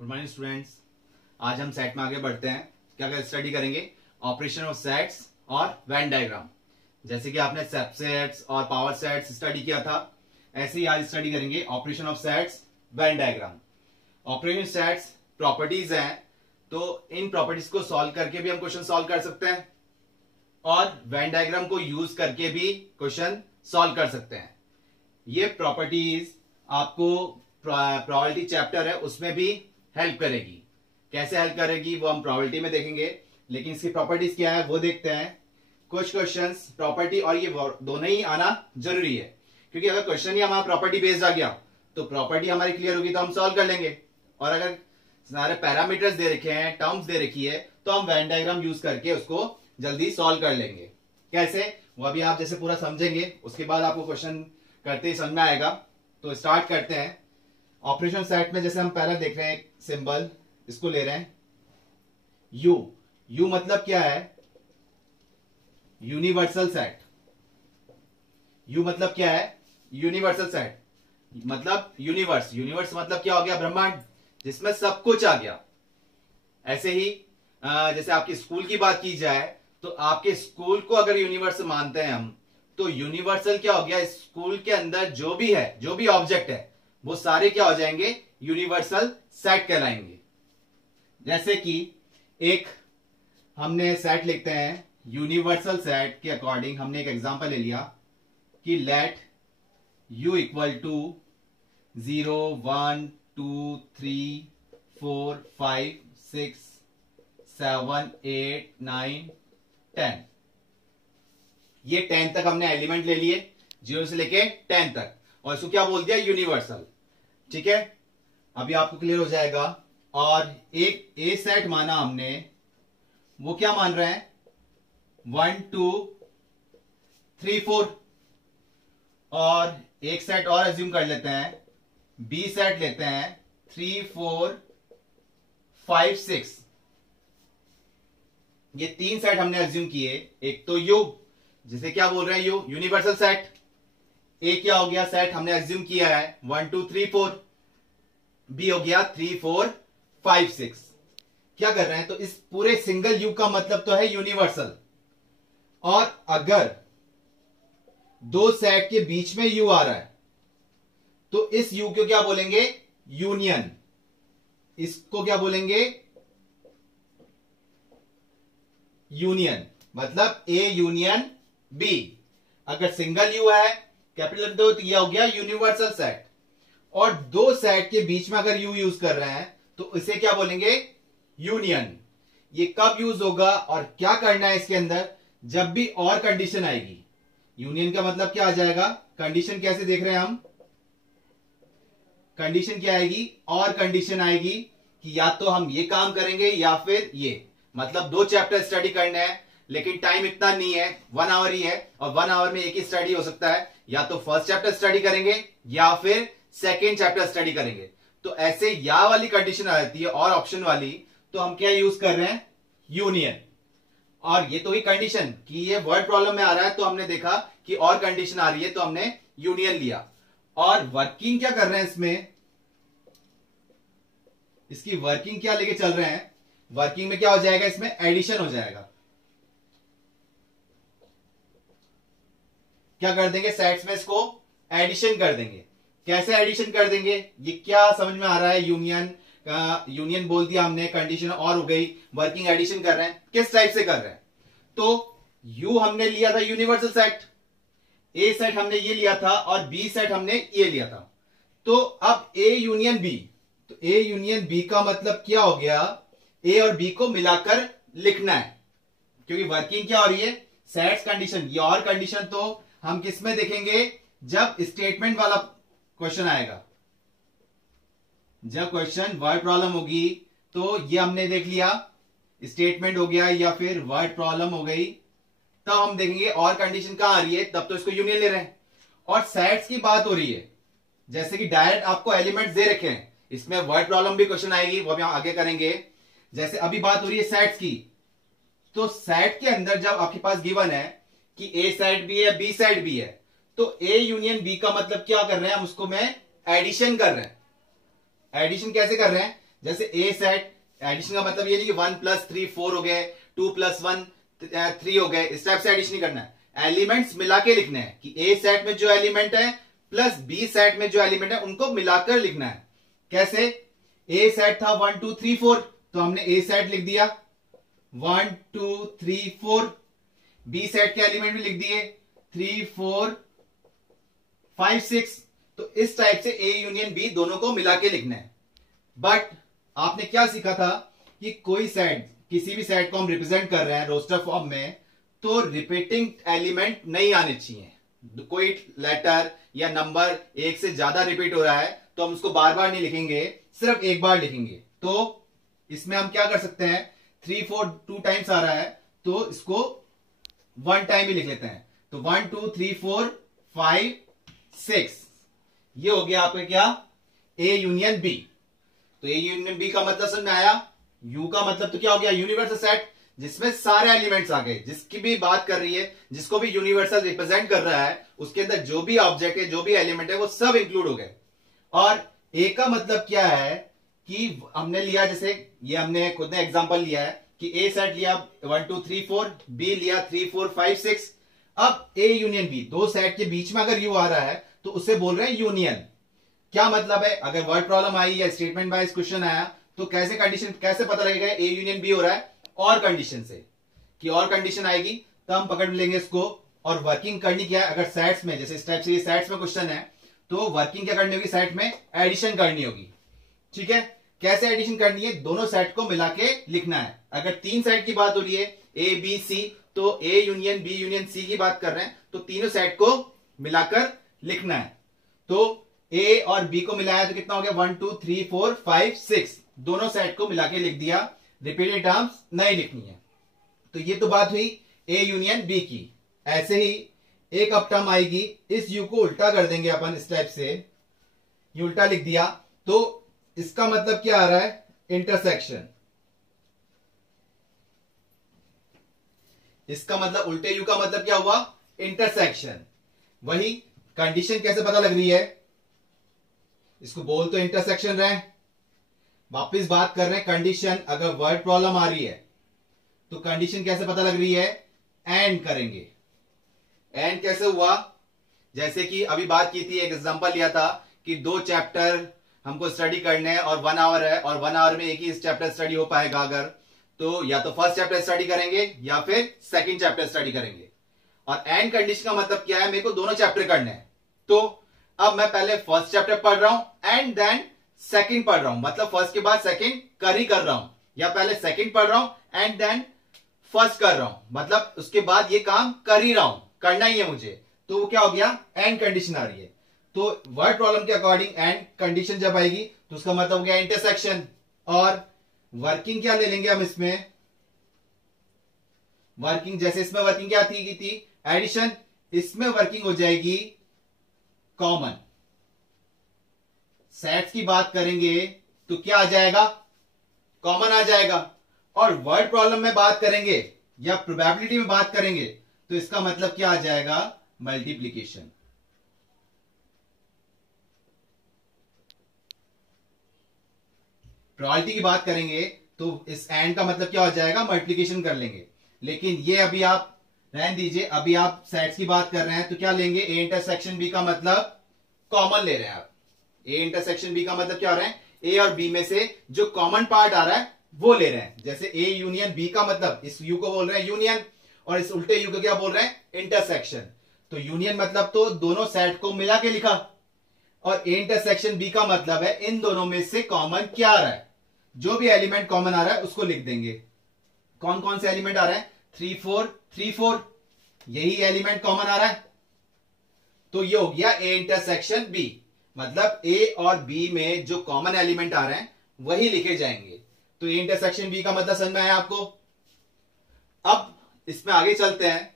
Good morning students. आज हम set में आगे बढ़ते हैं। क्या स्टडी करेंगे? ऑपरेशन ऑफ सेट्स और वेन डायग्राम। जैसे कि आपने सबसेट्स और पावर सेट्स स्टडी किया था, ऐसे ही आज स्टडी करेंगे operation of sets, Venn diagram. Operation sets properties हैं, तो इन प्रॉपर्टीज को सॉल्व करके भी हम क्वेश्चन सॉल्व कर सकते हैं और वेन डायग्राम को यूज करके भी क्वेश्चन सॉल्व कर सकते हैं। ये प्रॉपर्टीज आपको प्रोबेबिलिटी चैप्टर है उसमें भी हेल्प करेगी। कैसे हेल्प करेगी वो हम प्रोबेबिलिटी में देखेंगे, लेकिन इसकी प्रॉपर्टीज क्या है वो देखते हैं। कुछ क्वेश्चंस प्रॉपर्टी और ये दोनों ही आना जरूरी है, क्योंकि अगर क्वेश्चन ही हमारा प्रॉपर्टी बेस्ड आ गया तो प्रॉपर्टी हमारी क्लियर होगी तो हम सॉल्व कर लेंगे। और अगर सारे पैरामीटर्स दे रखे हैं, टर्म्स दे रखी है, तो हम वेन डायग्राम यूज करके उसको जल्दी सॉल्व कर लेंगे। कैसे वो अभी आप जैसे पूरा समझेंगे, उसके बाद आपको क्वेश्चन करते ही समझ में आएगा। तो स्टार्ट करते हैं। ऑपरेशन सेट में जैसे हम पहले देख रहे हैं सिंबल, इसको ले रहे हैं यू। यू मतलब क्या है? Universal set. यू मतलब क्या है? यूनिवर्सल सेट मतलब यूनिवर्स। यूनिवर्स मतलब क्या हो गया? ब्रह्मांड, जिसमें सब कुछ आ गया। ऐसे ही जैसे आपके स्कूल की बात की जाए तो आपके स्कूल को अगर यूनिवर्स मानते हैं हम, तो यूनिवर्सल क्या हो गया? स्कूल के अंदर जो भी है, जो भी ऑब्जेक्ट है, वो सारे क्या हो जाएंगे? यूनिवर्सल सेट कहलाएंगे। जैसे कि एक हमने सेट लिखते हैं यूनिवर्सल सेट के अकॉर्डिंग। हमने एक एग्जांपल ले लिया कि लेट u इक्वल टू 0 1 2 3 4 5 6 7 8 9 10। ये 10 तक हमने एलिमेंट ले लिए, 0 से लेके 10 तक, और इसको क्या बोल दिया? यूनिवर्सल। ठीक है, अभी आपको क्लियर हो जाएगा। और एक ए सेट माना हमने, वो क्या मान रहे हैं? 1 2 3 4। और एक सेट और एज्यूम कर लेते हैं, बी सेट लेते हैं 3 4 5 6। ये 3 सेट हमने एज्यूम किए। एक तो यू, जिसे क्या बोल रहे हैं? You universal set. ए क्या हो गया? सेट हमने एज्यूम किया है 1 2 3 4। बी हो गया 3 4 5 6। क्या कर रहे हैं? तो इस पूरे सिंगल यू का मतलब तो है यूनिवर्सल। और अगर दो सेट के बीच में यू आ रहा है तो इस यू को क्या बोलेंगे? यूनियन। इसको क्या बोलेंगे? यूनियन। मतलब ए यूनियन बी। अगर सिंगल यू है कैपिटल तो यह हो गया यूनिवर्सल सेट। और दो सेट के बीच में अगर यू यूज कर रहे हैं तो इसे क्या बोलेंगे? यूनियन। ये कब यूज होगा और क्या करना है इसके अंदर? जब भी और कंडीशन आएगी। यूनियन का मतलब क्या आ जाएगा? कंडीशन कैसे देख रहे हैं हम? कंडीशन क्या आएगी? और कंडीशन आएगी कि या तो हम ये काम करेंगे या फिर ये। मतलब 2 चैप्टर स्टडी करने हैं, लेकिन टाइम इतना नहीं है, 1 आवर ही है, और 1 आवर में एक ही स्टडी हो सकता है। या तो फर्स्ट चैप्टर स्टडी करेंगे या फिर सेकेंड चैप्टर स्टडी करेंगे। तो ऐसे या वाली कंडीशन आ जाती है और ऑप्शन वाली, तो हम क्या यूज कर रहे हैं? यूनियन। और ये तो ही कंडीशन कि ये वर्ड प्रॉब्लम में आ रहा है, तो हमने देखा कि और कंडीशन आ रही है तो हमने यूनियन लिया। और वर्किंग क्या कर रहे हैं इसमें? इसकी वर्किंग क्या लेके चल रहे हैं? वर्किंग में क्या हो जाएगा? इसमें एडिशन हो जाएगा। क्या कर देंगे? सेट्स में इसको एडिशन कर देंगे। कैसे एडिशन कर देंगे? ये क्या समझ में आ रहा है? यूनियन बोल दिया हमने, कंडीशन और हो गई, वर्किंग एडिशन कर रहे हैं। किस टाइप से कर रहे हैं? तो यू हमने लिया था यूनिवर्सल सेट, ए सेट हमने ये लिया था, और बी सेट हमने ये लिया था। तो अब ए यूनियन बी, तो ए यूनियन बी का मतलब क्या हो गया? ए और बी को मिलाकर लिखना है, क्योंकि वर्किंग क्या हो रही है? Sets condition. ये और कंडीशन तो हम किस में देखेंगे? जब स्टेटमेंट वाला क्वेश्चन आएगा। जब क्वेश्चन वर्ड प्रॉब्लम होगी तो ये हमने देख लिया, स्टेटमेंट हो गया या फिर वर्ड प्रॉब्लम हो गई, तब हम देखेंगे और कंडीशन कहां आ रही है, तब तो इसको यूनियन ले रहे हैं। और सेट्स की बात हो रही है, जैसे कि डायरेक्ट आपको एलिमेंट्स दे रखे हैं, इसमें वर्ड प्रॉब्लम भी क्वेश्चन आएगी, वो भी हम आगे करेंगे। जैसे अभी बात हो रही है सेट्स की, तो सेट के अंदर जब आपके पास गिवन है कि ए सेट भी है, बी सेट भी है, तो ए यूनियन बी का मतलब क्या कर रहे हैं हम? उसको मैं एडिशन कर रहे हैं। एडिशन कैसे कर रहे हैं? जैसे ए सेट, एडिशन का मतलब ये नहीं कि 1+3 4 हो गए, 2+1 3 हो गए, इस टाइप से एडिशन नहीं करना है। एलिमेंट्स मिला के लिखने हैं कि ए सेट में जो एलिमेंट है प्लस बी सेट में जो एलिमेंट है उनको मिलाकर लिखना है। कैसे? ए सेट था 1 2 3 4, तो हमने ए सेट लिख दिया 1 2 3 4, बी सेट के एलिमेंट भी लिख दिए 3 4 5 6। तो इस टाइप से ए यूनियन बी दोनों को मिला के लिखना है। बट आपने क्या सीखा था कि कोई सेट, किसी भी सेट को हम रिप्रेजेंट कर रहे हैं रोस्टर फॉर्म में, तो रिपीटिंग एलिमेंट नहीं आने चाहिए। कोई लेटर या नंबर एक से ज्यादा रिपीट हो रहा है तो हम उसको बार बार नहीं लिखेंगे, सिर्फ एक बार लिखेंगे। तो इसमें हम क्या कर सकते हैं, 3 4 2 टाइम्स आ रहा है तो इसको 1 टाइम ही लिख लेते हैं। तो 1 2 3 4 5 6, ये हो गया आपका क्या, ए यूनियन बी। तो ए यूनियन बी का मतलब समझ में आया। यू का मतलब तो क्या हो गया, यूनिवर्सल सेट जिसमें सारे एलिमेंट्स आ गए। जिसकी भी बात कर रही है, जिसको भी यूनिवर्सल रिप्रेजेंट कर रहा है, उसके अंदर जो भी ऑब्जेक्ट है, जो भी एलिमेंट है, वो सब इंक्लूड हो गए। और ए का मतलब क्या है कि हमने लिया, जैसे ये हमने खुद ने एग्जांपल लिया है कि ए सेट लिया 1 2 3 4, बी लिया 3 4 5 6। अब ए यूनियन बी, दो सेट के बीच में अगर यू आ रहा है तो उसे बोल रहे हैं यूनियन। क्या मतलब है, अगर वर्ड प्रॉब्लम आई या स्टेटमेंट वाइज क्वेश्चन आया तो कैसे कंडीशन, कैसे पता लगेगा ए यूनियन बी हो रहा है, और कंडीशन से, कि और कंडीशन आएगी तो हम पकड़ लेंगे इसको। और वर्किंग करनी क्या है, अगर सेट्स में, जैसे इस टाइप से ये सेट्स में क्वेश्चन है तो वर्किंग क्या करनी होगी, सेट में एडिशन करनी होगी। ठीक है, कैसे एडिशन करनी है, दोनों सेट को मिला के लिखना है। अगर 3 सेट की बात हो रही है ए बी सी, तो A union B union C की बात कर रहे हैं तो तीनों सेट को मिलाकर लिखना है। तो ए और बी को मिलाया तो कितना हो गया, 1 2 3 4 5 6, दोनों सेट को मिला के लिख दिया, रिपीटेड टर्म्स नहीं लिखनी है। तो ये तो बात हुई ए यूनियन बी की। ऐसे ही एक अब टर्म आएगी, इस यू को उल्टा कर देंगे अपन इस टाइप से, ये उल्टा लिख दिया तो इसका मतलब क्या आ रहा है, इंटरसेक्शन। इसका मतलब उल्टे यू का मतलब क्या हुआ, इंटरसेक्शन। वही कंडीशन कैसे पता लग रही है, इसको बोल तो इंटरसेक्शन रहे हैं, वापस बात कर रहे हैं कंडीशन। अगर वर्ड प्रॉब्लम आ रही है तो कंडीशन कैसे पता लग रही है, एंड करेंगे। एंड कैसे हुआ, जैसे कि अभी बात की थी, एक एग्जांपल लिया था कि 2 चैप्टर हमको स्टडी करने हैं और 1 आवर है, और 1 आवर में एक ही चैप्टर स्टडी हो पाएगा अगर, तो या तो फर्स्ट चैप्टर स्टडी करेंगे या फिर सेकंड चैप्टर स्टडी करेंगे। और एंड कंडीशन का मतलब क्या है, मेरे को दोनों चैप्टर करने हैं। तो अब मैं पहले फर्स्ट चैप्टर पढ़ रहा हूं एंड देन सेकंड पढ़ रहा हूं, मतलब फर्स्ट के बाद सेकंड कर ही कर रहा हूं, या पहले सेकंड पढ़ रहा हूं एंड देन फर्स्ट कर रहा हूं, मतलब उसके बाद ये काम कर ही रहा हूं, करना ही है मुझे। तो वो क्या हो गया, एंड कंडीशन आ रही है। तो वर्ड प्रॉब्लम के अकॉर्डिंग एंड कंडीशन जब आएगी तो उसका मतलब हो गया इंटरसेक्शन। और वर्किंग क्या ले लेंगे हम इसमें, वर्किंग जैसे इसमें वर्किंग क्या थी एडिशन, इसमें वर्किंग हो जाएगी कॉमन। सेट्स की बात करेंगे तो क्या आ जाएगा, कॉमन आ जाएगा। और वर्ड प्रॉब्लम में बात करेंगे या प्रोबेबिलिटी में बात करेंगे तो इसका मतलब क्या आ जाएगा, मल्टीप्लीकेशन। प्रोबेबिलिटी की बात करेंगे तो इस एंड का मतलब क्या हो जाएगा, मल्टीप्लीकेशन कर लेंगे। लेकिन ये अभी आप रहने दीजिए, अभी आप सेट्स की बात कर रहे हैं तो क्या लेंगे, ए इंटरसेक्शन बी का मतलब कॉमन ले रहे हैं आप। ए इंटरसेक्शन बी का मतलब क्या हो रहा है, ए और बी में से जो कॉमन पार्ट आ रहा है वो ले रहे हैं। जैसे ए यूनियन बी का मतलब, इस यू को बोल रहे हैं यूनियन, और इस उल्टे यू को क्या बोल रहे हैं, इंटरसेक्शन। तो यूनियन मतलब तो दोनों सेट को मिला के लिखा, और ए इंटरसेक्शन बी का मतलब है इन दोनों में से कॉमन क्या आ रहा है, जो भी एलिमेंट कॉमन आ रहा है उसको लिख देंगे। कौन कौन से एलिमेंट आ रहा है, 3 4 3 4, यही एलिमेंट कॉमन आ रहा है। तो ये हो गया ए इंटरसेक्शन बी, मतलब ए और बी में जो कॉमन एलिमेंट आ रहे हैं वही लिखे जाएंगे। तो ए इंटरसेक्शन बी का मतलब समझ में आया आपको। अब इसमें आगे चलते हैं।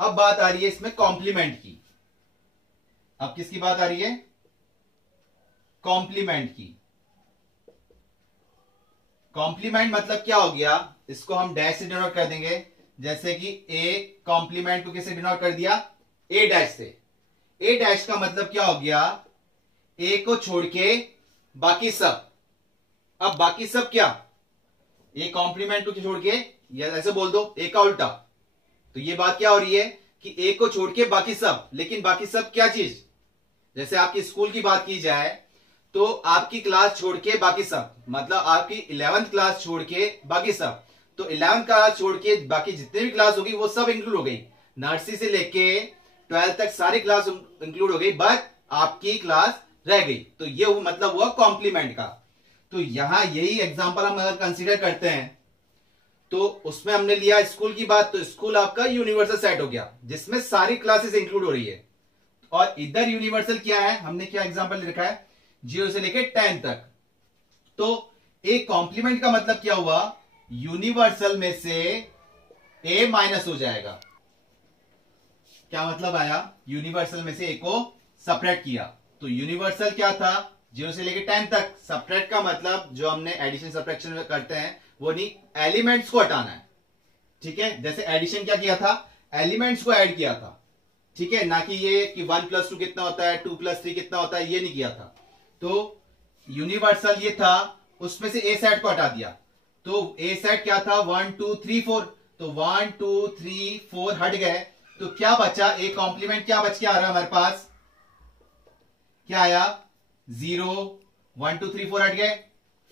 अब बात आ रही है इसमें कॉम्प्लीमेंट की। अब किसकी बात आ रही है, कॉम्प्लीमेंट की। कॉम्प्लीमेंट मतलब क्या हो गया, इसको हम डैश से डिनोट कर देंगे। जैसे कि ए कॉम्प्लीमेंट को किससे डिनोट कर दिया, ए डैश से। ए डैश का मतलब क्या हो गया, ए को छोड़ के बाकी सब। अब बाकी सब क्या, ए कॉम्प्लीमेंट को छोड़ के, या ऐसे बोल दो ए का उल्टा। तो ये बात क्या हो रही है कि ए को छोड़ के बाकी सब, लेकिन बाकी सब क्या चीज, जैसे आपकी स्कूल की बात की जाए तो आपकी क्लास छोड़ के बाकी सब, मतलब आपकी 11th क्लास छोड़ के बाकी सब। तो 11th क्लास छोड़ के बाकी जितने भी क्लास होगी वो सब इंक्लूड हो गई, नर्सरी से लेके 12th तक सारी क्लास इंक्लूड हो गई, बट आपकी क्लास रह गई। तो ये मतलब हुआ कॉम्प्लीमेंट का। तो यहां यही एग्जांपल हम अगर कंसीडर करते हैं तो उसमें हमने लिया स्कूल की बात, तो स्कूल आपका यूनिवर्सल सेट हो गया जिसमें सारी क्लासेस इंक्लूड हो रही है। और इधर यूनिवर्सल क्या है, हमने क्या एग्जांपल लिखा है 0 से लेके 10 तक। तो एक कॉम्प्लीमेंट का मतलब क्या हुआ, यूनिवर्सल में से ए माइनस हो जाएगा। क्या मतलब आया, यूनिवर्सल में से ए को सपरेट किया। तो यूनिवर्सल क्या था 0 से लेके 10 तक, सपरेट का मतलब जो हमने एडिशन सब्ट्रैक्शन करते हैं वो नहीं, एलिमेंट्स को हटाना है। ठीक है, जैसे एडिशन क्या किया था, एलिमेंट्स को ऐड किया था। ठीक है, ना कि ये कि 1 + 2 कितना होता है, 2 + 3 कितना होता है, ये नहीं किया था। तो यूनिवर्सल ये था, उसमें से ए सेट को हटा दिया। तो ए सेट क्या था 1 2 3 4, तो 1 2 3 4 हट गए, तो क्या बचा, ए कॉम्प्लीमेंट क्या बच के आ रहा है हमारे पास, क्या आया 0 1 2 3 4 हट गए,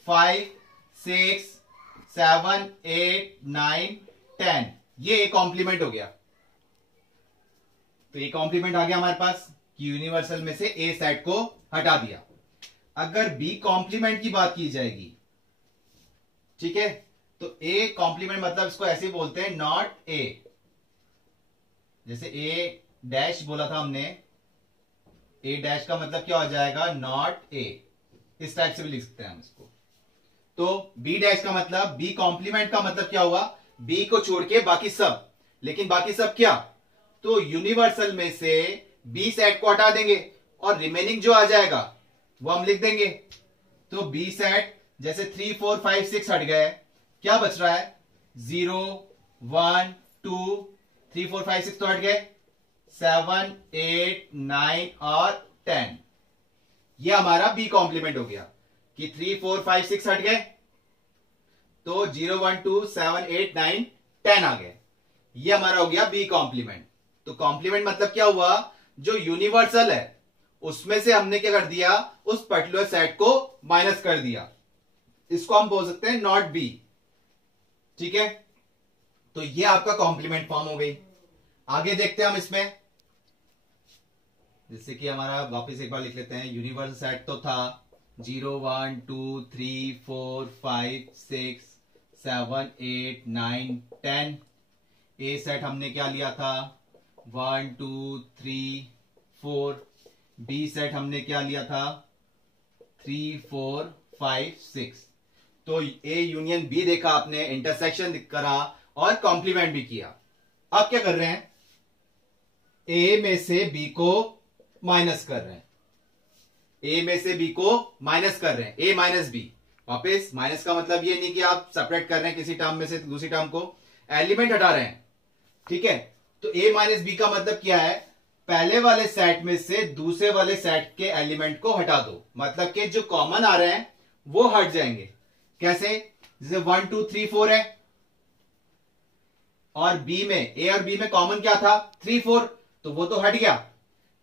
5 6 7 8 9 10, ये ए कॉम्प्लीमेंट हो गया। तो ये कॉम्प्लीमेंट आ गया हमारे पास कि यूनिवर्सल में से ए सेट को हटा दिया। अगर बी कॉम्प्लीमेंट की बात की जाएगी, ठीक है, तो ए कॉम्प्लीमेंट मतलब इसको ऐसे बोलते हैं नॉट ए। जैसे ए डैश बोला था हमने, ए डैश का मतलब क्या हो जाएगा नॉट ए, इस टाइप से भी लिख सकते हैं हम इसको। तो बी डैश का मतलब, बी कॉम्प्लीमेंट का मतलब क्या हुआ, बी को छोड़ के बाकी सब, लेकिन बाकी सब क्या, तो यूनिवर्सल में से बी सेट को हटा देंगे और रिमेनिंग जो आ जाएगा वो हम लिख देंगे। तो बी सेट जैसे 3 4 5 6 हट गए, क्या बच रहा है 0 1 2 3 4 5 6 तो हट गए, 7 8 9 और 10, ये हमारा बी कॉम्प्लीमेंट हो गया कि 3 4 5 6 हट गए, तो 0 1 2 7 8 9 10 आ गए, ये हमारा हो गया बी कॉम्प्लीमेंट। तो कॉम्प्लीमेंट मतलब क्या हुआ, जो यूनिवर्सल है उसमें से हमने क्या कर दिया, उस पर्टिकुलर सेट को माइनस कर दिया, इसको हम बोल सकते हैं नॉट बी। ठीक है, तो ये आपका कॉम्प्लीमेंट फॉर्म हो गई। आगे देखते हैं हम इसमें, जैसे कि हमारा वापस एक बार लिख लेते हैं, यूनिवर्सल सेट तो था 0 1 2 3 4 5 6 7 8 9 10, ए सेट हमने क्या लिया था 1 2 3 4, बी सेट हमने क्या लिया था 3 4 5 6। तो ए यूनियन बी देखा आपने, इंटरसेक्शन करा और कॉम्प्लीमेंट भी किया। अब क्या कर रहे हैं, ए में से बी को माइनस कर रहे हैं, ए में से बी को माइनस कर रहे हैं, ए माइनस बी। वापस माइनस का मतलब ये नहीं कि आप सेपरेट कर रहे हैं किसी टर्म में से दूसरी टर्म को, एलिमेंट हटा रहे हैं। ठीक है, तो ए माइनस बी का मतलब क्या है, पहले वाले सेट में से दूसरे वाले सेट के एलिमेंट को हटा दो, मतलब कि जो कॉमन आ रहे हैं वो हट जाएंगे। कैसे, जैसे 1 2 3 4 है और बी में, ए और बी में कॉमन क्या था 3 4, तो वो तो हट गया।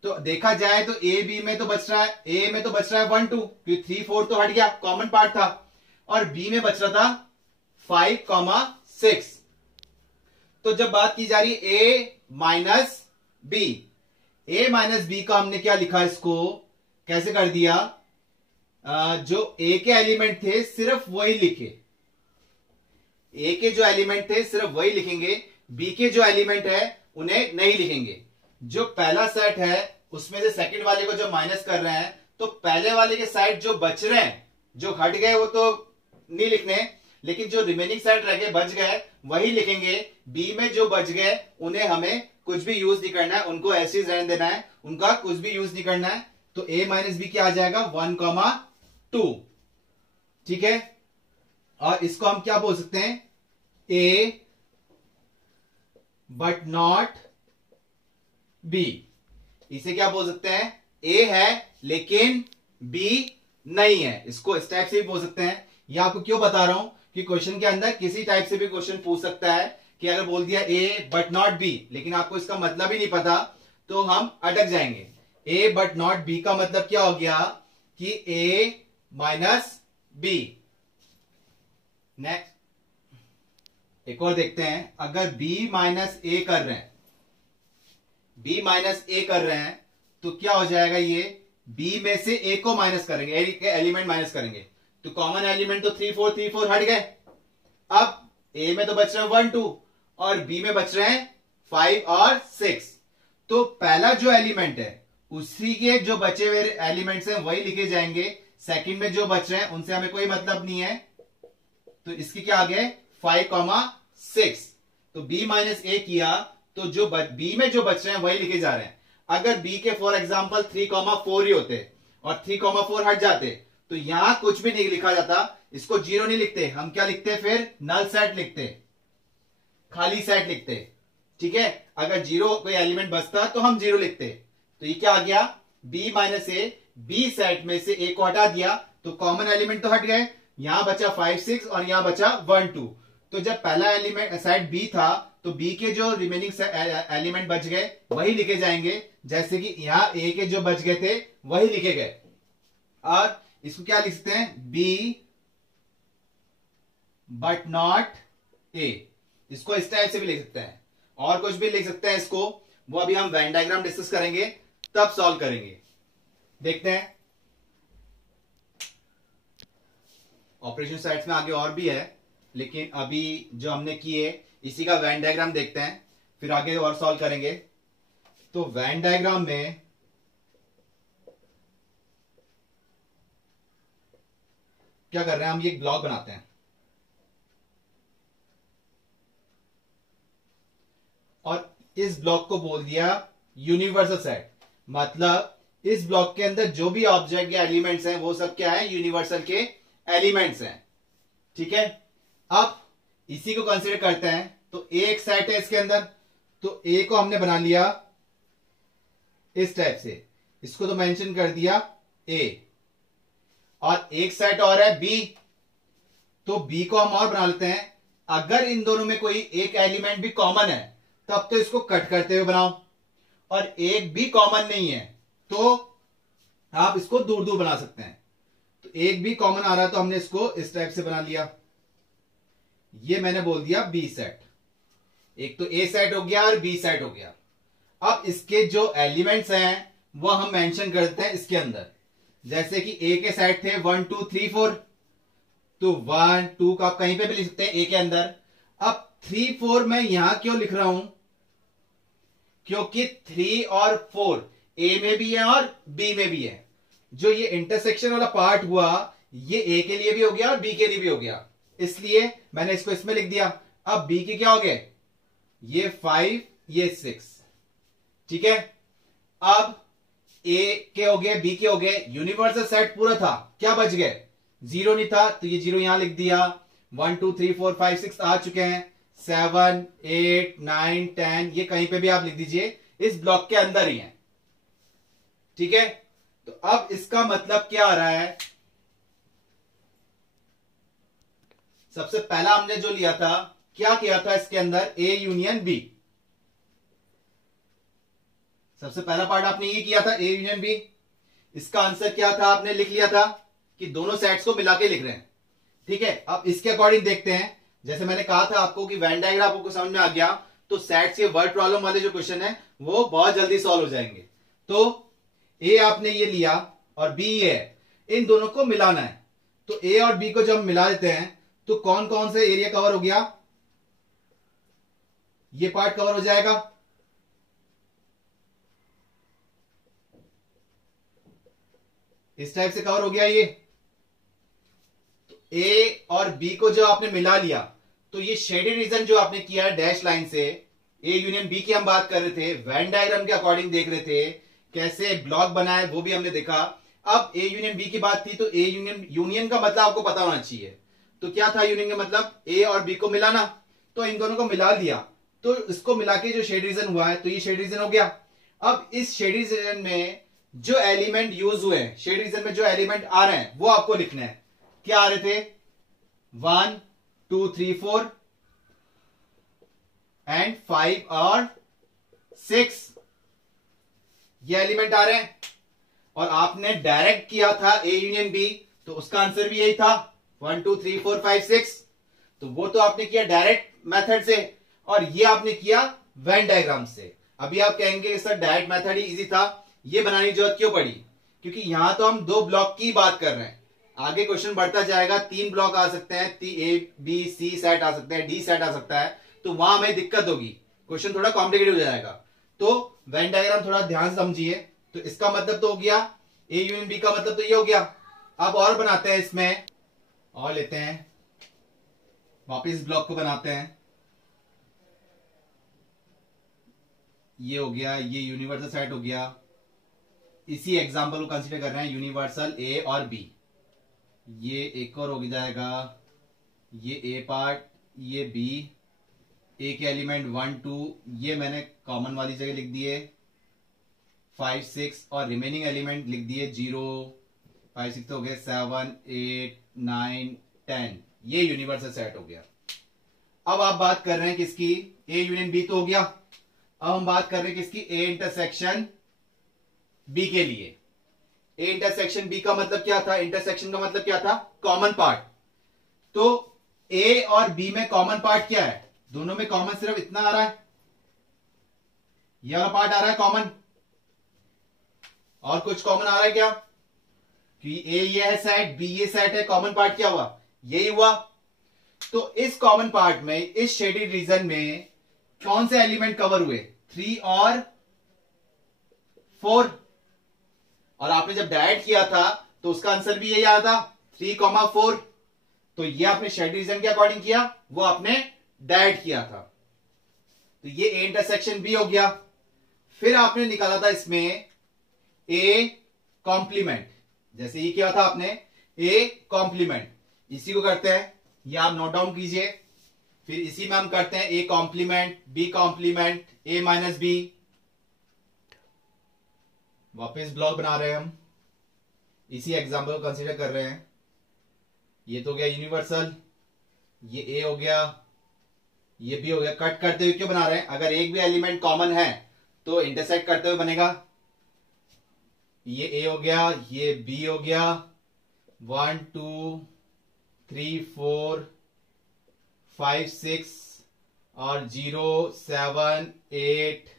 तो देखा जाए तो ए बी में तो बच रहा है, ए में तो बच रहा है 1 2, क्योंकि 3 4 तो हट गया, कॉमन पार्ट था, और बी में बच रहा था 5 6। तो जब बात की जा रही है ए माइनस बी, ए माइनस बी का हमने क्या लिखा, इसको कैसे कर दिया, जो ए के एलिमेंट थे सिर्फ वही लिखे, ए के जो एलिमेंट थे सिर्फ वही लिखेंगे, बी के जो एलिमेंट है उन्हें नहीं लिखेंगे। जो पहला सेट है उसमें से सेकंड वाले को जो माइनस कर रहे हैं, तो पहले वाले के साइड जो बच रहे हैं, जो हट गए वो तो नहीं लिखने, लेकिन जो रिमेनिंग साइड रह गए बच गए वही लिखेंगे। बी में जो बच गए उन्हें हमें कुछ भी यूज नहीं करना है, उनको ऐसे ही रहने देना है, उनका कुछ भी यूज नहीं करना है। तो ए माइनस बी क्या आ जाएगा 1 2। ठीक है, और इसको हम क्या बोल सकते हैं, ए बट नॉट बी। इसे क्या बोल सकते हैं, ए है लेकिन बी नहीं है, इसको इस टाइप से भी बोल सकते हैं ये आपको क्यों बता रहा हूं कि क्वेश्चन के अंदर किसी टाइप से भी क्वेश्चन पूछ सकता है कि अगर बोल दिया ए बट नॉट बी, लेकिन आपको इसका मतलब ही नहीं पता, तो हम अटक जाएंगे। ए बट नॉट बी का मतलब क्या हो गया कि ए माइनस बी। नेक्स्ट एक और देखते हैं, अगर b माइनस ए कर रहे हैं, b माइनस ए कर रहे हैं तो क्या हो जाएगा, ये b में से a को माइनस करेंगे, a के एलिमेंट माइनस करेंगे, तो कॉमन एलिमेंट तो 3 4 3 4 हट गए। अब a में तो बच रहे हैं 1 2 और b में बच रहे हैं 5 और 6। तो पहला जो एलिमेंट है उसी के जो बचे हुए एलिमेंट्स हैं वही लिखे जाएंगे, सेकंड में जो बच रहे हैं उनसे हमें कोई मतलब नहीं है। तो इसकी क्या आ गए 5,6। तो b माइनस ए किया तो जो b में जो बच रहे हैं वही लिखे जा रहे हैं। अगर b के फॉर एग्जाम्पल 3,4 ही होते और 3,4 हट जाते तो यहां कुछ भी नहीं लिखा जाता, इसको जीरो नहीं लिखते, हम क्या लिखते, फिर नल सेट लिखते, खाली सेट लिखते। ठीक है, अगर जीरो कोई एलिमेंट बचता तो हम जीरो लिखते। तो ये क्या आ गया b माइनस ए, बी सेट में से a को हटा दिया तो कॉमन एलिमेंट तो हट गए, यहां बचा 5 6 और यहां बचा 1 2। तो जब पहला एलिमेंट सेट b था तो b के जो रिमेनिंग एलिमेंट बच गए वही लिखे जाएंगे, जैसे कि यहां a के जो बच गए थे वही लिखे गए। और इसको क्या लिख सकते हैं, b बट नॉट a, इसको इस टाइप से भी लिख सकते हैं और कुछ भी लिख सकते हैं इसको, वो अभी हम वेन डायग्राम डिस्कस करेंगे तब सॉल्व करेंगे। देखते हैं ऑपरेशन साइड्स में आगे और भी है, लेकिन अभी जो हमने किए इसी का वेन डायग्राम देखते हैं, फिर आगे और सॉल्व करेंगे। तो वेन डायग्राम में क्या कर रहे हैं, हम ये एक ब्लॉक बनाते हैं और इस ब्लॉक को बोल दिया यूनिवर्सल सेट। मतलब इस ब्लॉक के अंदर जो भी ऑब्जेक्ट या एलिमेंट्स हैं वो सब क्या है, यूनिवर्सल के एलिमेंट्स हैं। ठीक है, अब इसी को कंसीडर करते हैं। तो ए एक सेट है इसके अंदर, तो ए को हमने बना लिया इस टाइप से, इसको तो मेंशन कर दिया ए, और एक सेट और है बी, तो बी को हम और बना लेते हैं। अगर इन दोनों में कोई एक एलिमेंट भी कॉमन है तब तो इसको कट करते हुए बनाओ, और एक भी कॉमन नहीं है तो आप इसको दूर दूर बना सकते हैं। तो एक भी कॉमन आ रहा है तो हमने इसको इस टाइप से बना लिया, ये मैंने बोल दिया बी सेट। एक तो ए सेट हो गया और बी सेट हो गया। अब इसके जो एलिमेंट्स हैं वो हम मेंशन करते हैं इसके अंदर, जैसे कि ए के सेट थे 1 2 3 4, तो 1 2 का आप कहीं पे भी लिख सकते हैं ए के अंदर। अब 3 4 मैं यहां क्यों लिख रहा हूं, क्योंकि 3 और 4 ए में भी है और बी में भी है। जो ये इंटरसेक्शन वाला पार्ट हुआ ये ए के लिए भी हो गया और बी के लिए भी हो गया, इसलिए मैंने इसको इसमें लिख दिया। अब बी के क्या हो गए, ये 5 ये 6। ठीक है, अब ए के हो गए बी के हो गए, यूनिवर्सल सेट पूरा था, क्या बच गए, जीरो नहीं था तो ये जीरो यहां लिख दिया। 1 2 3 4 5 6 आ चुके हैं, 7 8 9 10 ये कहीं पे भी आप लिख दीजिए, इस ब्लॉक के अंदर ही है। ठीक है, तो अब इसका मतलब क्या आ रहा है, सबसे पहला हमने जो लिया था क्या किया था इसके अंदर, ए यूनियन बी। सबसे पहला पार्ट आपने ये किया था ए यूनियन बी। इसका आंसर क्या था, आपने लिख लिया था कि दोनों सेट्स को मिला के लिख रहे हैं। ठीक है, अब इसके अकॉर्डिंग देखते हैं, जैसे मैंने कहा था आपको कि वेन डायग्राम आपको समझ में आ गया तो सेट्स के वर्ड प्रॉब्लम वाले जो क्वेश्चन है वो बहुत जल्दी सॉल्व हो जाएंगे। तो ए आपने ये लिया और बी ये है, इन दोनों को मिलाना है। तो ए और बी को जब हम मिला देते हैं तो कौन कौन सा एरिया कवर हो गया, ये पार्ट कवर हो जाएगा, इस टाइप से कवर हो गया ये। तो ए और बी को जब आपने मिला लिया तो ये शेडेड रीजन जो आपने किया है डैश लाइन से, ए यूनियन बी की हम बात कर रहे थे, वेन डायग्राम के अकॉर्डिंग देख रहे थे कैसे ब्लॉक बनाए वो भी हमने देखा। अब ए यूनियन बी की बात थी तो ए यूनियन का मतलब आपको पता होना चाहिए। तो क्या था यूनियन का मतलब, ए और बी को मिलाना, तो इन दोनों को मिला दिया तो इसको मिला के जो शेड रीजन हुआ है तो ये शेड रीजन हो गया। अब इस शेड रीजन में जो एलिमेंट यूज हुए हैं, शेड रीजन में जो एलिमेंट आ रहे हैं वो आपको लिखना है। क्या आ रहे थे, 1 2 3 4 एंड 5 और 6 ये एलिमेंट आ रहे हैं। और आपने डायरेक्ट किया था ए यूनियन बी, तो उसका आंसर भी यही था 1 2 3 4 5 6। तो वो तो आपने किया डायरेक्ट मेथड से, और ये आपने किया वेन डायग्राम से। अभी आप कहेंगे सर डायरेक्ट मेथड ही इजी था, ये बनाने की जरूरत क्यों पड़ी? क्योंकि यहां तो हम 2 ब्लॉक की बात कर रहे हैं, आगे क्वेश्चन बढ़ता जाएगा 3 ब्लॉक आ सकते हैं, ए बी सी सेट आ सकते हैं, डी सेट आ सकता है, तो वहां हमें दिक्कत होगी, क्वेश्चन थोड़ा कॉम्प्लिकेटेड हो जाएगा। तो वेन डायग्राम थोड़ा ध्यान से समझिए। तो इसका मतलब तो हो गया ए यूनियन बी का मतलब तो ये हो गया। अब और बनाते हैं, इसमें और लेते हैं, वापिस ब्लॉक को बनाते हैं। ये हो गया, ये यूनिवर्सल सेट हो गया। इसी एग्जांपल को कंसीडर कर रहे हैं यूनिवर्सल ए और बी। ये एक और हो जाएगा, ये ए पार्ट, ये बी, ए के एलिमेंट 1 2 ये मैंने कॉमन वाली जगह लिख दिए, 5 6 और रिमेनिंग एलिमेंट लिख दिए 0 5 6 हो गए 7 8 9 10। ये यूनिवर्सल सेट हो गया। अब आप बात कर रहे हैं किसकी? ए यूनियन बी तो हो गया। अब हम बात कर रहे हैं किसकी? ए इंटरसेक्शन बी के लिए। ए इंटरसेक्शन बी का मतलब क्या था? इंटरसेक्शन का मतलब क्या था? Common part. तो ए और बी में कॉमन पार्ट क्या है? दोनों में कॉमन सिर्फ इतना आ रहा है, यह वाला पार्ट आ रहा है कॉमन। और कुछ कॉमन आ रहा है क्या? कि ए ये है सेट, बी ये सेट है, कॉमन पार्ट क्या हुआ? यही हुआ। तो इस कॉमन पार्ट में, इस शेडेड रीजन में कौन से एलिमेंट कवर हुए? 3 और 4। और आपने जब डायरेक्ट किया था तो उसका आंसर भी यही आया था 3,4। तो ये आपने शेडेड रीजन के अकॉर्डिंग किया, वो आपने डायरेक्ट किया था। तो ये ए इंटरसेक्शन बी हो गया। फिर आपने निकाला था इसमें ए कॉम्प्लीमेंट। जैसे ये क्या था आपने? A complement. इसी को करते हैं, ये आप नोट डाउन कीजिए। फिर इसी में हम करते हैं A complement, B complement, A minus B. वापस ब्लॉक बना रहे हैं हम, इसी एग्जाम्पल को कंसीडर कर रहे हैं। ये तो हो गया यूनिवर्सल, ये ए हो गया, ये बी हो गया। कट करते हुए क्यों बना रहे हैं? अगर एक भी एलिमेंट कॉमन है तो इंटरसेक्ट करते हुए बनेगा। ये ए हो गया, ये बी हो गया, 1 2 3 4 5 6 और 0 7 8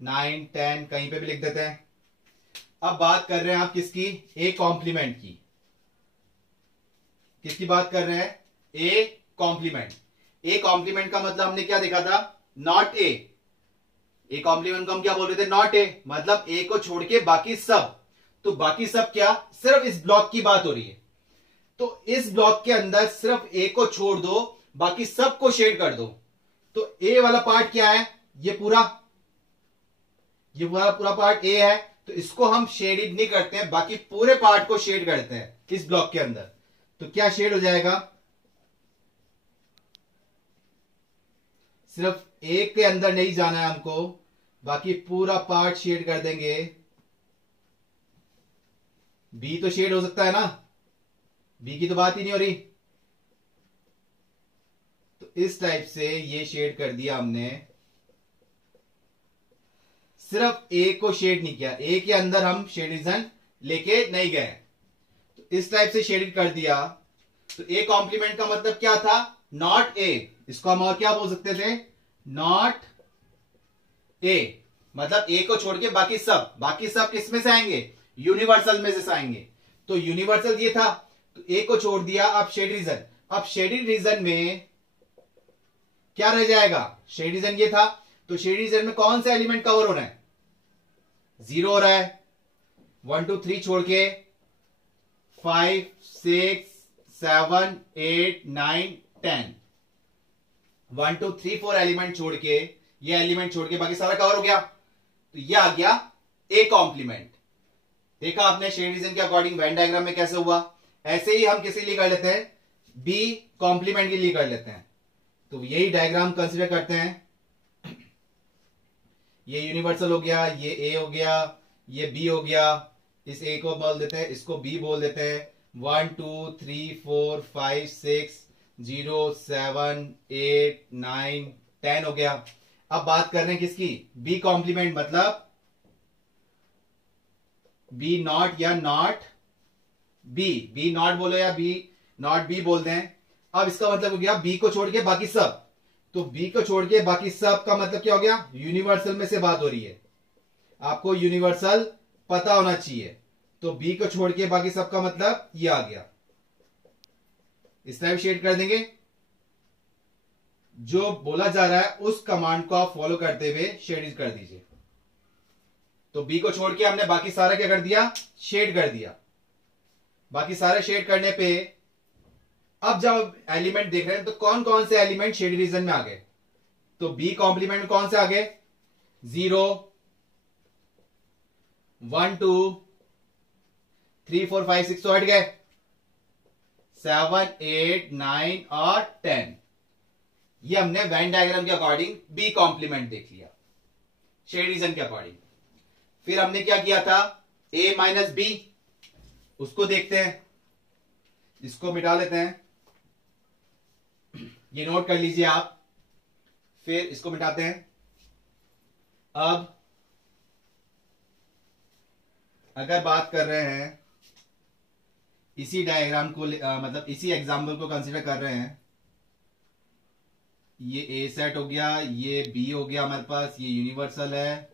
9 10 कहीं पे भी लिख देते हैं। अब बात कर रहे हैं आप किसकी? ए कॉम्प्लीमेंट की। किसकी बात कर रहे हैं? A complement. ए कॉम्प्लीमेंट का मतलब हमने क्या देखा था? Not a. ए कॉम्प्लीमेंट को हम क्या बोल रहे थे? नॉट ए, मतलब ए को छोड़ के बाकी सब। तो बाकी सब क्या? सिर्फ इस ब्लॉक की बात हो रही है। तो इस ब्लॉक के अंदर सिर्फ ए को छोड़ दो, बाकी सब को शेड कर दो। तो ए वाला पार्ट क्या है? ये पूरा पार्ट ए है, तो इसको हम शेड नहीं करते हैं, बाकी पूरे पार्ट को शेड करते हैं इस ब्लॉक के अंदर। तो क्या शेड हो जाएगा? सिर्फ ए के अंदर नहीं जाना है हमको, बाकी पूरा पार्ट शेड कर देंगे। बी तो शेड हो सकता है ना, बी की तो बात ही नहीं हो रही। तो इस टाइप से ये शेड कर दिया हमने। सिर्फ ए को शेड नहीं किया, ए के अंदर हम शेड रीजन लेके नहीं गए, तो इस टाइप से शेड कर दिया। तो ए कॉम्प्लीमेंट का मतलब क्या था? Not a. इसको हम और क्या बोल सकते थे? नॉट ए, मतलब ए को छोड़ के बाकी सब किस में से आएंगे? यूनिवर्सल में से आएंगे। तो यूनिवर्सल ये था, तो ए को छोड़ दिया। अब शेड रीजन, अब शेडेड रीजन में क्या रह जाएगा? शेड रीजन ये था, तो शेड रीजन में कौन सा एलिमेंट कवर हो रहा है? 0 हो रहा है। 1 2 3 छोड़ के 5 6 7 8 9 10, 1 2 3 4 एलिमेंट छोड़ के, ये एलिमेंट छोड़ के बाकी सारा कवर हो गया। तो ये आ गया ए कॉम्प्लीमेंट। देखा आपने शेड रीजन के अकॉर्डिंग वेन डायग्राम में कैसे हुआ? ऐसे ही हम किसी लिए कर लेते हैं? बी कॉम्प्लीमेंट के लिए कर लेते हैं। तो यही डायग्राम कंसीडर करते हैं। ये यूनिवर्सल हो गया, ये ए हो गया, ये बी हो गया। इस ए को बोल देते हैं, इसको बी बोल देते हैं। 1 2 3 4 5 6 0 7 8 9 10 हो गया। अब बात कर रहे हैं किसकी, बी कॉम्प्लीमेंट, मतलब बी नॉट या नॉट बी, बी नॉट बोलो या बी नॉट बी बोल दें। अब इसका मतलब हो गया बी को छोड़ के बाकी सब, तो बी को छोड़ के बाकी सब का मतलब क्या हो गया, यूनिवर्सल में से बात हो रही है, आपको यूनिवर्सल पता होना चाहिए। तो बी को छोड़ के बाकी सब का मतलब ये आ गया। इस टाइप शेड कर देंगे। जो बोला जा रहा है उस कमांड को आप फॉलो करते हुए शेड कर दीजिए। तो बी को छोड़ के हमने बाकी सारा क्या कर दिया, शेड कर दिया। बाकी सारे शेड करने पे अब जब एलिमेंट देख रहे हैं तो कौन कौन से एलिमेंट शेड रीजन में आ गए, तो बी कॉम्प्लीमेंट में कौन से आ गए, 0 1 2 3 4 5 6 तो हट गए, 7 8 9 और 10। ये हमने वेन डायग्राम के अकॉर्डिंग बी कॉम्प्लीमेंट देख लिया शेड रीजन के अकॉर्डिंग। फिर हमने क्या किया था, ए माइनस बी, उसको देखते हैं, इसको मिटा लेते हैं, ये नोट कर लीजिए आप। फिर इसको मिटाते हैं। अब अगर बात कर रहे हैं इसी डायग्राम को मतलब इसी एग्जाम्पल को कंसीडर कर रहे हैं, ये ए सेट हो गया, ये बी हो गया हमारे पास, ये यूनिवर्सल है,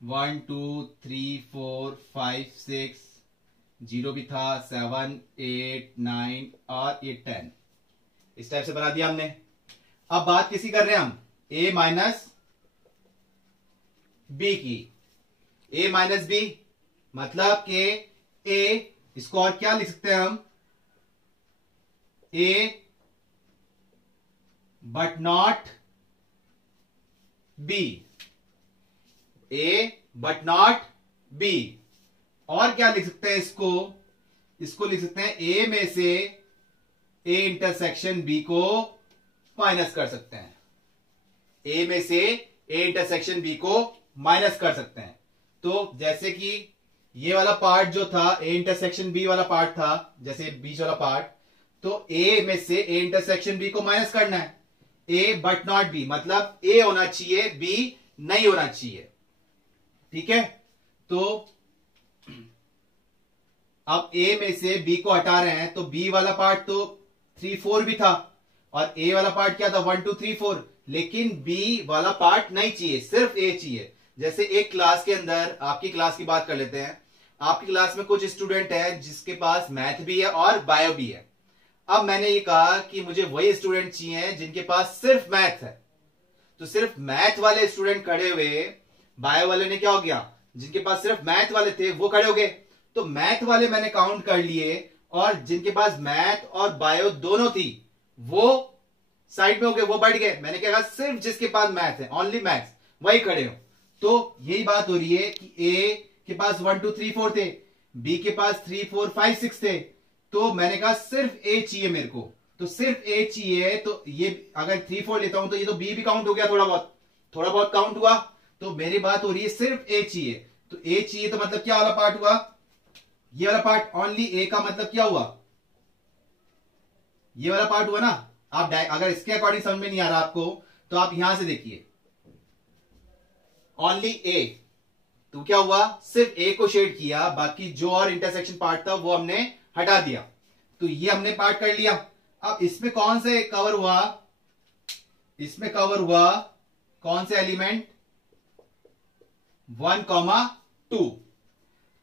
1 2 3 4 5 6 0 भी था, 7 8 9 और ये 10। इस टाइप से बना दिया हमने। अब बात किसी कर रहे हैं हम, a माइनस बी की। a माइनस बी मतलब कि a, इसको और क्या लिख सकते हैं हम, a but not b, a but not b। और क्या लिख सकते हैं इसको, इसको लिख सकते हैं a में से a इंटरसेक्शन b को माइनस कर सकते हैं, a में से a इंटरसेक्शन b को माइनस कर सकते हैं। तो जैसे कि ये वाला पार्ट जो था a इंटरसेक्शन b वाला पार्ट था, जैसे बीच वाला पार्ट, तो a में से a इंटरसेक्शन b को माइनस करना है, a बट नॉट b मतलब a होना चाहिए b नहीं होना चाहिए, ठीक है। तो अब a में से b को हटा रहे हैं, तो b वाला पार्ट तो 3 4 भी था और a वाला पार्ट क्या था 1 2 3 4, लेकिन b वाला पार्ट नहीं चाहिए, सिर्फ a चाहिए। जैसे एक क्लास के अंदर, आपकी क्लास की बात कर लेते हैं, आपकी क्लास में कुछ स्टूडेंट है जिसके पास मैथ भी है और बायो भी है। अब मैंने ये कहा कि मुझे वही स्टूडेंट चाहिए जिनके पास सिर्फ मैथ है, तो सिर्फ मैथ वाले स्टूडेंट खड़े हुए, बायो वाले ने क्या हो गया, जिनके पास सिर्फ मैथ वाले थे वो खड़े हो गए। तो मैथ वाले मैंने काउंट कर लिए और जिनके पास मैथ और बायो दोनों थी वो साइड में हो गए, वो बढ़ गए। मैंने क्या कहा, सिर्फ जिसके पास मैथ है, ओनली मैथ्स, वही खड़े हो। तो यही बात हो रही है कि ए के पास 1 2 3 4 थे, बी के पास 3 4 5 6 थे, तो मैंने कहा सिर्फ ए चाहिए मेरे को, तो सिर्फ ए चाहिए। तो ये अगर 3 4 लेता हूं तो ये तो बी भी काउंट हो गया, थोड़ा बहुत काउंट हुआ। तो मेरी बात हो रही है सिर्फ ए चाहिए, तो ए चाहिए तो मतलब क्या वाला पार्ट हुआ, ये वाला पार्ट, ओनली ए का मतलब क्या हुआ, ये वाला पार्ट हुआ ना। आप अगर इसके अकॉर्डिंग समझ में नहीं आ रहा आपको तो आप यहां से देखिए, ओनली ए, तो क्या हुआ, सिर्फ ए को शेड किया, बाकी जो और इंटरसेक्शन पार्ट था वो हमने हटा दिया। तो ये हमने पार्ट कर लिया। अब इसमें कौन से कवर हुआ, इसमें कवर हुआ कौन से एलिमेंट, 1 2।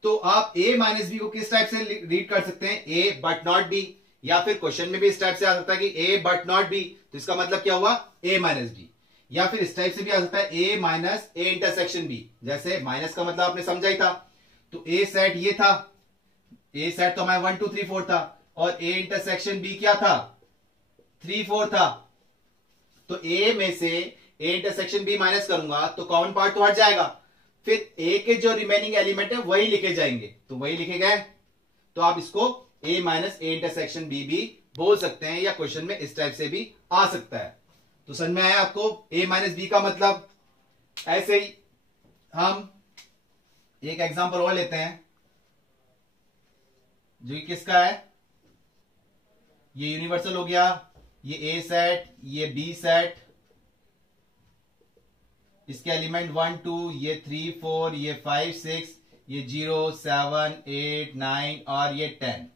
तो आप a माइनस बी को किस टाइप से रीड कर सकते हैं, a बट नॉट b, या फिर क्वेश्चन में भी इस टाइप से आ सकता है कि a बट नॉट b, तो इसका मतलब क्या हुआ, a माइनस b। या फिर इस टाइप से भी आ सकता है a minus a intersection b, जैसे माइनस का मतलब आपने समझा ही था। तो a सेट ये था, a सेट तो हमारा 1 2 3 4 था और a इंटरसेक्शन b क्या था, 3 4 था। तो a में से a इंटरसेक्शन b माइनस करूंगा तो कॉमन पार्ट तो हट जाएगा, फिर a के जो रिमेनिंग एलिमेंट है वही लिखे जाएंगे, तो वही लिखे गए। तो आप इसको a minus a intersection b भी बोल सकते हैं, या क्वेश्चन में इस टाइप से भी आ सकता है। तो समझ में आया आपको a माइनस b का मतलब। ऐसे ही हम एक एग्जांपल और लेते हैं जो कि किसका है, ये यूनिवर्सल हो गया, ये ए सेट, ये बी सेट, इसके एलिमेंट 1 2, ये 3 4, ये 5 6, ये 0 7 8 9 और ये 10।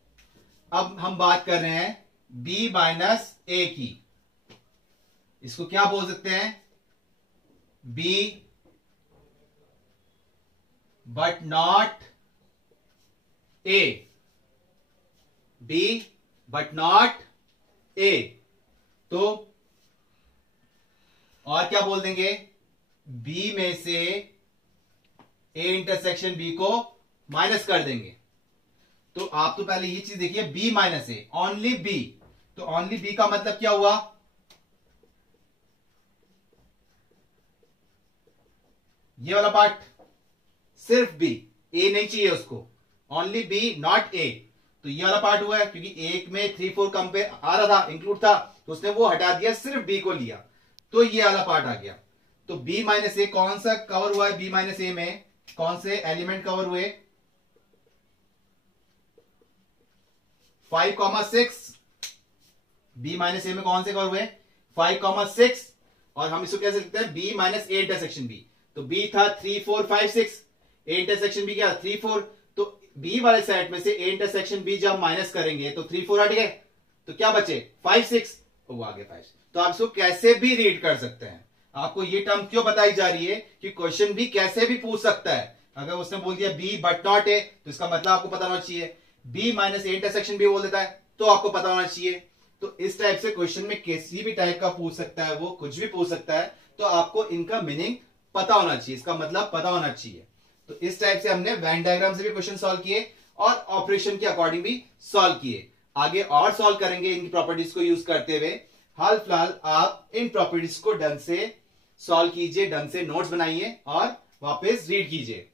अब हम बात कर रहे हैं b माइनस ए की। इसको क्या बोल सकते हैं? b but not a, b but not a। तो और क्या बोल देंगे? b में से a इंटरसेक्शन b को माइनस कर देंगे। तो आप तो पहले ये चीज देखिए, b माइनस ए, ओनली b। तो ओनली b का मतलब क्या हुआ? ये वाला पार्ट सिर्फ b, a नहीं चाहिए उसको, ओनली b नॉट a। तो ये वाला पार्ट हुआ है, क्योंकि एक में 3 4 कंपेयर आ रहा था, इंक्लूड था, तो उसने वो हटा दिया, सिर्फ b को लिया, तो ये वाला पार्ट आ गया। तो b माइनस ए कौन सा कवर हुआ है? b माइनस ए में कौन से एलिमेंट कवर हुए? 5,6। b माइनस ए में कौन से कवर हुए? 5,6। और हम इसको कैसे लिखते हैं? b minus A intersection b। तो b था 3 4 5 6, a इंटरसेक्शन b क्या? 3 4। तो b वाले सेट में से a इंटरसेक्शन b जब माइनस करेंगे तो 3 4 हट गए, तो क्या बचे? 5 6, वो आगे 5। तो आप इसको कैसे भी रीड कर सकते हैं। आपको ये टर्म क्यों बताई जा रही है कि क्वेश्चन भी कैसे भी पूछ सकता है। अगर उसने बोल दिया b बट नॉट ए, तो इसका मतलब आपको पता होना चाहिए। b minus A intersection b बोल देता है, तो आपको पता होना चाहिए। तो इस टाइप से क्वेश्चन में किसी भी टाइप का पूछ सकता है, वो कुछ भी पूछ सकता है, तो आपको इनका मीनिंग पता होना चाहिए, इसका मतलब पता होना चाहिए। तो इस टाइप से हमने वेन डायग्राम से भी क्वेश्चन सॉल्व किए और ऑपरेशन के अकॉर्डिंग भी सॉल्व किए। आगे और सॉल्व करेंगे इनकी प्रॉपर्टीज को यूज करते हुए। हाल फिलहाल आप इन प्रॉपर्टीज को ढंग से सॉल्व कीजिए, ढंग से नोट्स बनाइए और वापस रीड कीजिए।